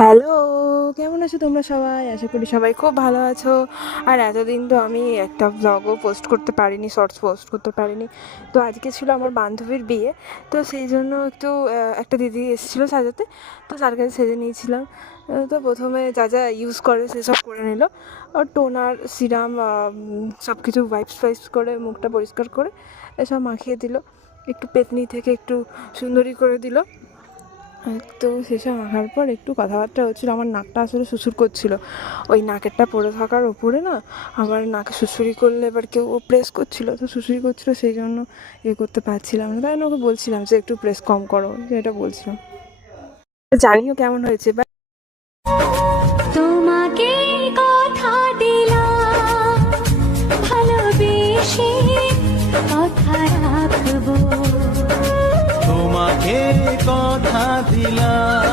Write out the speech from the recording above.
Hello, কেমন আছো তোমরা সবাই? আশা করি সবাই খুব ভালো আছো। আর এতদিন তো আমি একটা ব্লগও পোস্ট করতে পারিনি, শর্টস পোস্ট করতে পারিনি। তো আজকে ছিল আমার বান্ধবীর বিয়ে, তো সেই জন্য একটু একটা দিদি এসেছিলো সাজাতে, তো তার কাছে সেজে নিয়েছিলাম। তো প্রথমে যা যা ইউজ করে সেসব করে নিল, আর টোনার, সিরাম, সব কিছু ওয়াইপস ফাইপস করে মুখটা পরিষ্কার করে এসব মাখিয়ে দিল, একটু পেতনি থেকে একটু সুন্দরী করে দিল। তো সেসব আঁকার পর একটু কথাবার্তা হচ্ছিলো। আমার নাকটা আসলে সুসুর করছিলো, ওই নাকেরটা পড়ে থাকার ওপরে না আমার নাকে সুসুরি করলে এবার কেউ প্রেস করছিলো, তো সুসুরি করছিলো, সেই জন্য করতে পারছিলাম না, তাই জন্য ওকে বলছিলাম যে একটু প্রেস কম করো, এটা বলছিলাম। জানিও কেমন হয়েছে বা তোমাকে কথা দিলাম, ভালোবেসে কথা রাখবো। তোমাকে কথা দিলাম,